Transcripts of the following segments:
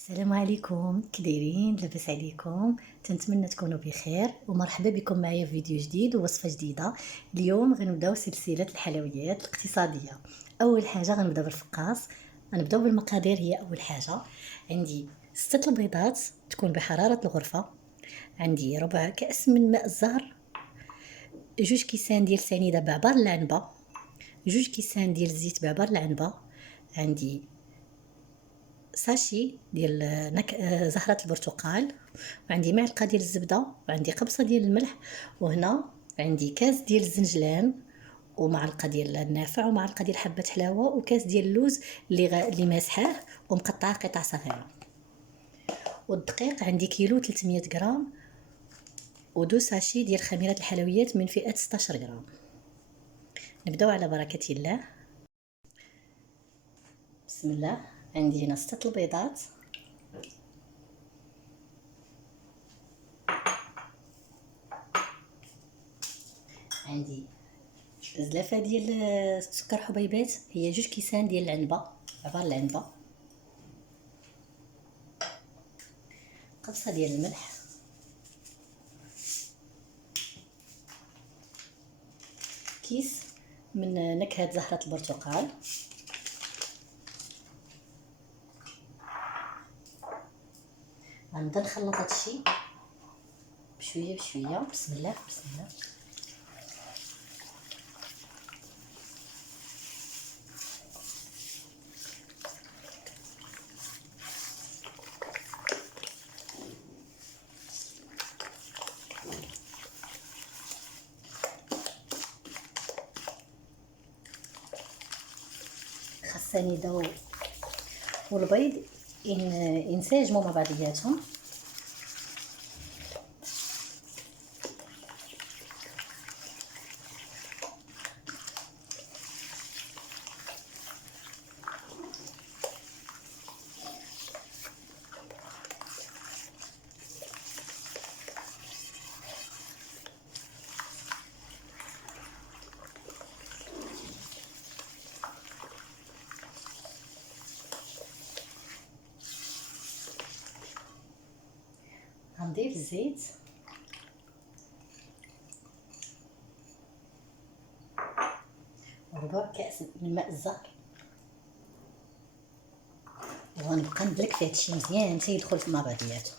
السلام عليكم، كي دايرين؟ لاباس عليكم؟ تنتمنى تكونوا بخير ومرحبا بكم معايا في فيديو جديد ووصفه جديده. اليوم غنبداو سلسله الحلويات الاقتصاديه. اول حاجه غنبداو بالفقاص. غنبداو بالمقادير. هي اول حاجه عندي 6 البيضات تكون بحراره الغرفه، عندي ربع كاس من ماء الزهر، 2 كيسان ديال سنيده بعبار العنبه، 2 كيسان ديال الزيت بعبار العنبه، عندي ساشي ديال زهرة البرتقال، وعندي معلقة ديال الزبدة، وعندي قبصة ديال الملح، وهنا عندي كاس ديال الزنجلان، ومعلقة ديال النافع، ومعلقة ديال حبة حلاوة، وكاس ديال اللوز اللي ماسحاه ومقطعاه قطع صغيرة. والدقيق عندي كيلو 300 غرام، ودو ساشي ديال خميرة الحلويات من فئة 16 غرام. نبداو على بركة الله. بسم الله. عندي هنا 6 البيضات، عندي زلافه ديال السكر حبيبات، هي 2 كيسان ديال العنبه عبار العنبه، قبصه ديال الملح، كيس من نكهه زهره البرتقال، غنبدا نخلط هادشي بشويه بشويه. بسم الله بسم الله. السنيده والبيض ينسجموا مع بعضياتهم. غنضيف الزيت، ربع كاس من ماء الزهر، وغنبقى ندلك فيه هادشي مزيان حتى يدخل مع بعضياتو.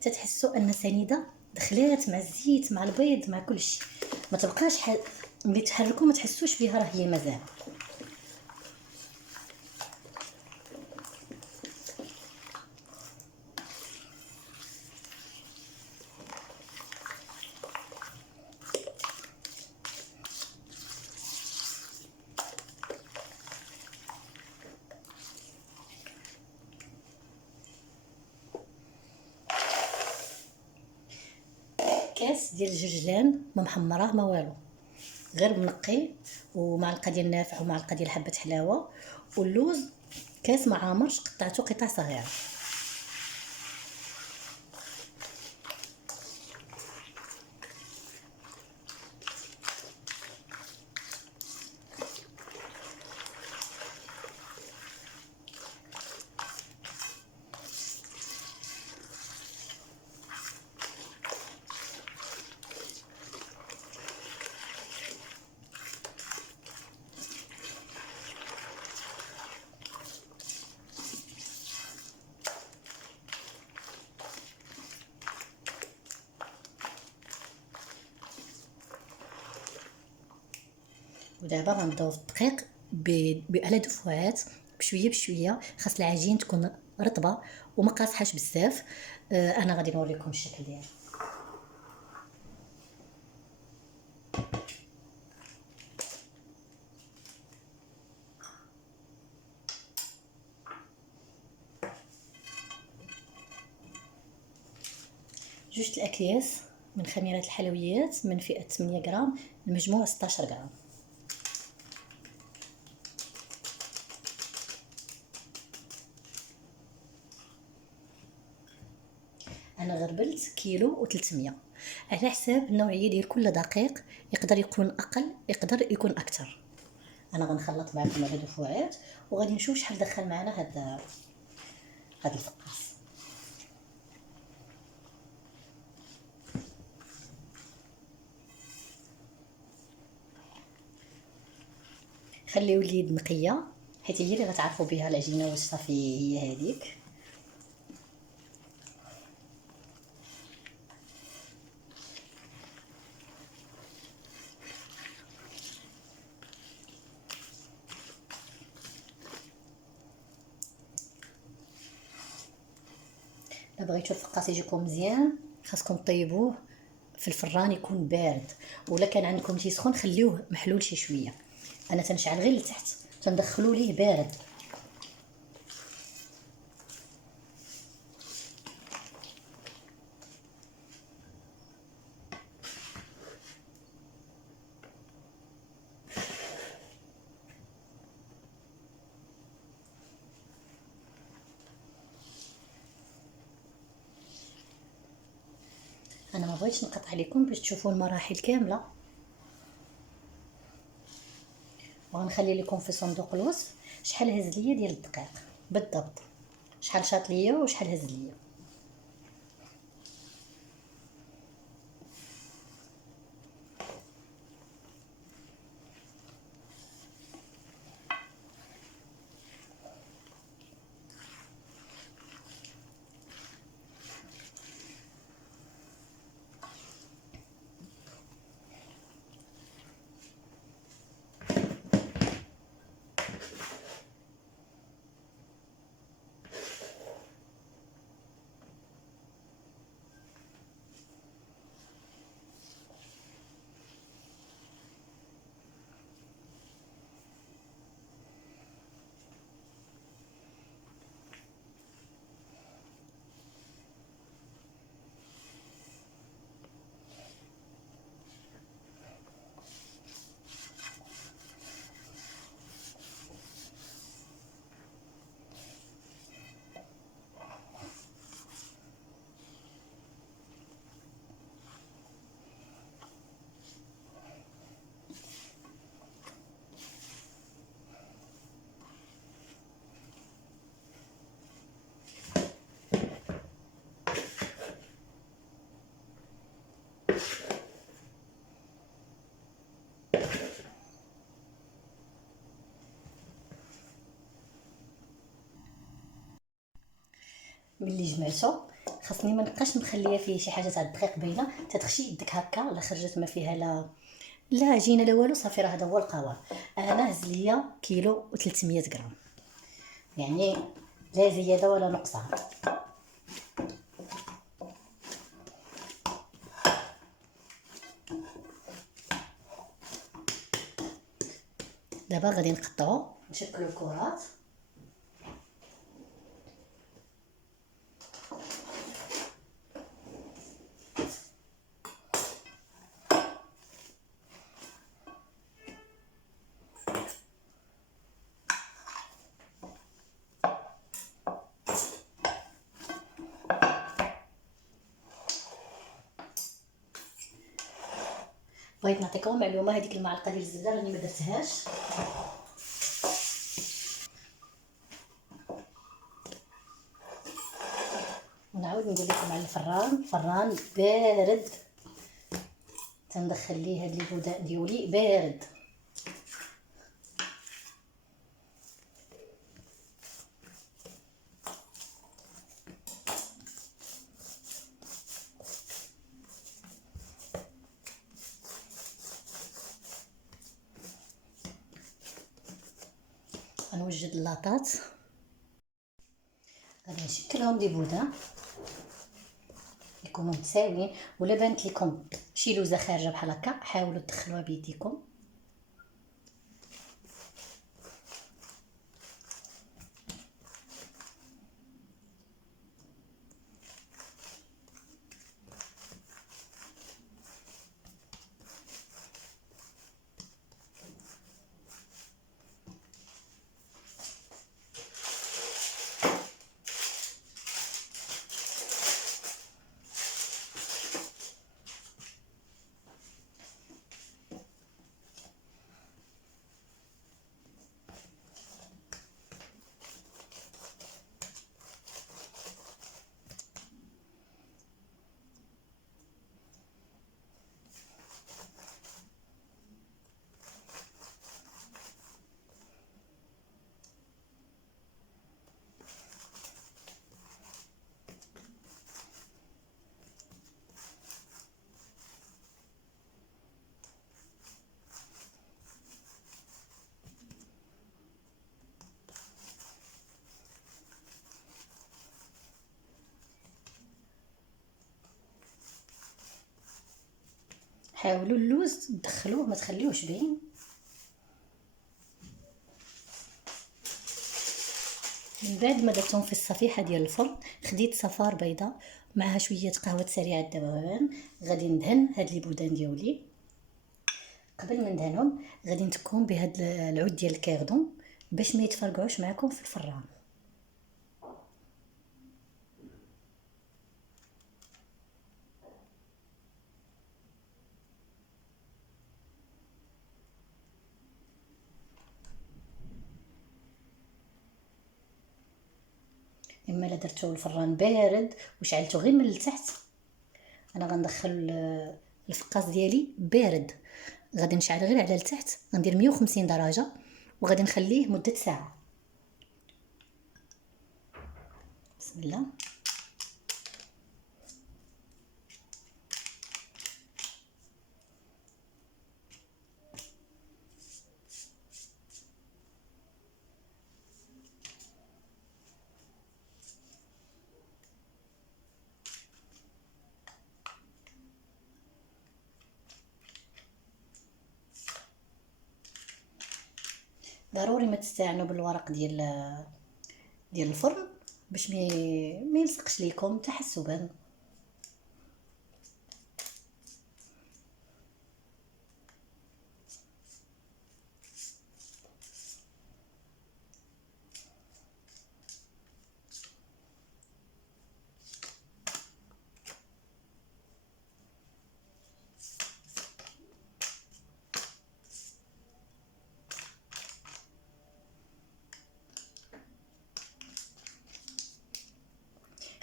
تتحسوا ان السنيده دخلات مع الزيت مع البيض مع كلشي، ما تبقاش ملي تحركوا ما تحسوش بها راه هي مازال. كاس ديال الجرجلان ما محمراه ما والو، غير منقي، ومعلقه ديال النافع ومعلقه ديال حبه حلاوه، واللوز كاس ما عامرش قطعته قطع صغيره. ودابا غنبداو في الدقيق على دفعات، بشويه بشويه. خاص العجين تكون رطبه وما قاصحاش بزاف. انا غادي نوريكم الشكل ديالها. جوج الاكياس من خميرة الحلويات من فئة 8 غرام، المجموع 16 غرام. انا غربلت كيلو و300 على حساب النوعيه ديال كل دقيق، يقدر يكون اقل يقدر يكون اكثر. انا غنخلط معكم على دفعات وغادي نشوف شحال دخل معنا هاد الفقاس. خليو اليد نقيه حيت هي اللي غتعرفوا بها العجينه واش صافي هي هذيك. الا بغيتو الفقاس يجيكم مزيان خاصكم طيبوه في الفران يكون بارد، ولا كان عندكم شي سخون خليوه محلول شي شويه. انا تنشعل غير لتحت، تندخلوا ليه بارد. انا ما بغيتش نقطع عليكم باش تشوفوا المراحل كامله، وغنخلي لكم في صندوق الوصف شحال هز ليا ديال الدقيق بالضبط، شحال شاط ليا وشحال هز ليا. ملي جمعته خاصني ما نبقاش مخليه فيه شي حاجه تاع الدقيق باينه، تتخشي يدك هكا لا خرجت ما فيها لا عجينه لا والو، صافي راه هذا هو القوام. انا هز ليا كيلو و300 غرام، يعني لا زياده ولا نقصان. دابا غادي نقطعو نشكلو الكرات. بغيت نعطيكم معلومه، هذيك المعلقه ديال الزبده راني ما درتهاش، ونعاود ندير لكم على الفران بارد، تندخل ليه هاد البوداء ديالي بارد. غنوجد اللاطات، غادي نشكلهم دي بودان يكونوا متساويين. ولا بانت لكم شي لوزه خارجه بحال هكا حاولوا تدخلوها بيديكم. حاولوا اللوز تدخلوه ما تخليوهش باين. من بعد ما درتهم في الصفيحه ديال الفرن، خديت صفار بيضاء معها شويه قهوه سريعه الذوبان. غادي ندهن هاد لي بودان ديالي. قبل ما ندهنهم غادي نتكون بهاد العود ديال الكاردون باش ما يتفرقعوش معكم في الفران. اما الا درتو الفران بارد وشعلتو غير من التحت، انا غندخل الفقاص ديالي بارد، غادي نشعل غير على التحت، غندير 150 درجه وغادي نخليه مده ساعه. بسم الله. ضروري ما تستعنوا بالورق ديال الفرن باش ما يلصقش ليكم تحسبا.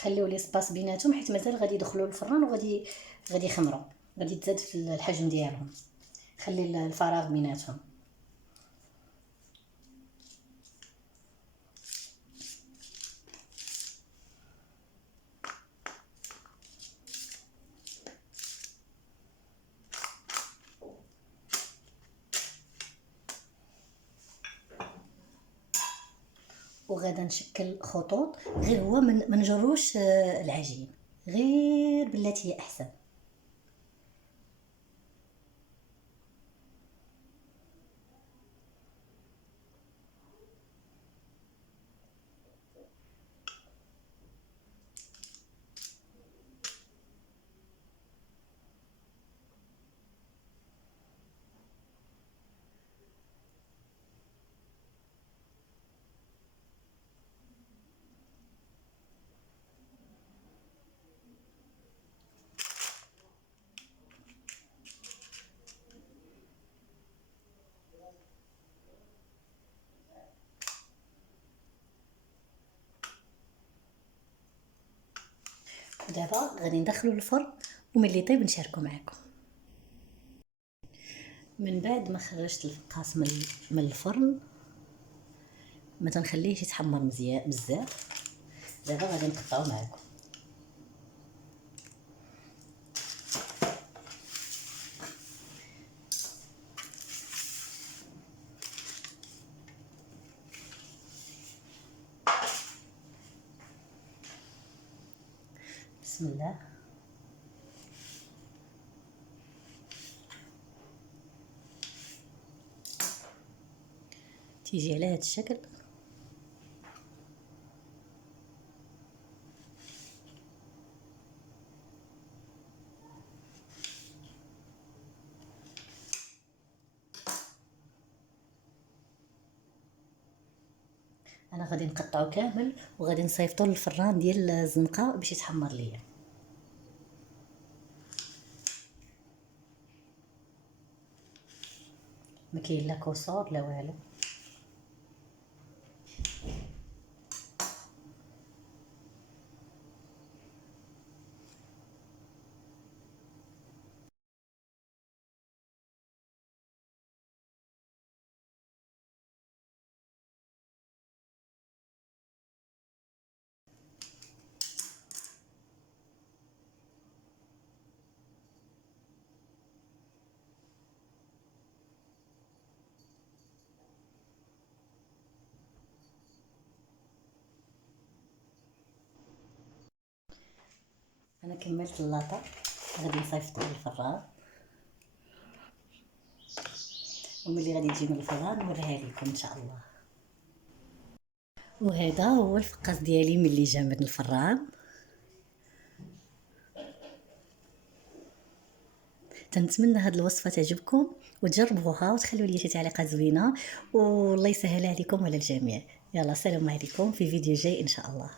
خليو لي سباس بيناتهم حيت مازال غادي يدخلوا للفران وغادي يخمروا، غادي تزاد في الحجم ديالهم. خلي الفراغ بيناتهم. وغادا نشكل خطوط، غير هو ما نجروش العجين، غير بلاتي هي احسن. ودابا غادي ندخلو للفرن وملي يطيب نشاركو معكم. من بعد ما خرجت الفقاص من الفرن، ما تنخليهش يتحمر مزيان بزاف. دابا غادي نقطعو معكم. بسم الله. تيجي على هذا الشكل. انا غادي نقطعو كامل وغادي نصيفطو للفران ديال الزنقه باش يتحمر ليا. ما كاين لا كسور لا والو. انا كملت اللاطه، غادي نصيفطو للفران، وملي غادي تجي من الفران نوريها لكم ان شاء الله. وهذا هو الفقاس ديالي ملي جا من الفران. تنتمنى هاد الوصفه تعجبكم وتجربوها وتخلوا لي شي تعليقات زوينه، والله يسهل عليكم وعلى الجميع. يلا سلام عليكم، في فيديو جاي ان شاء الله.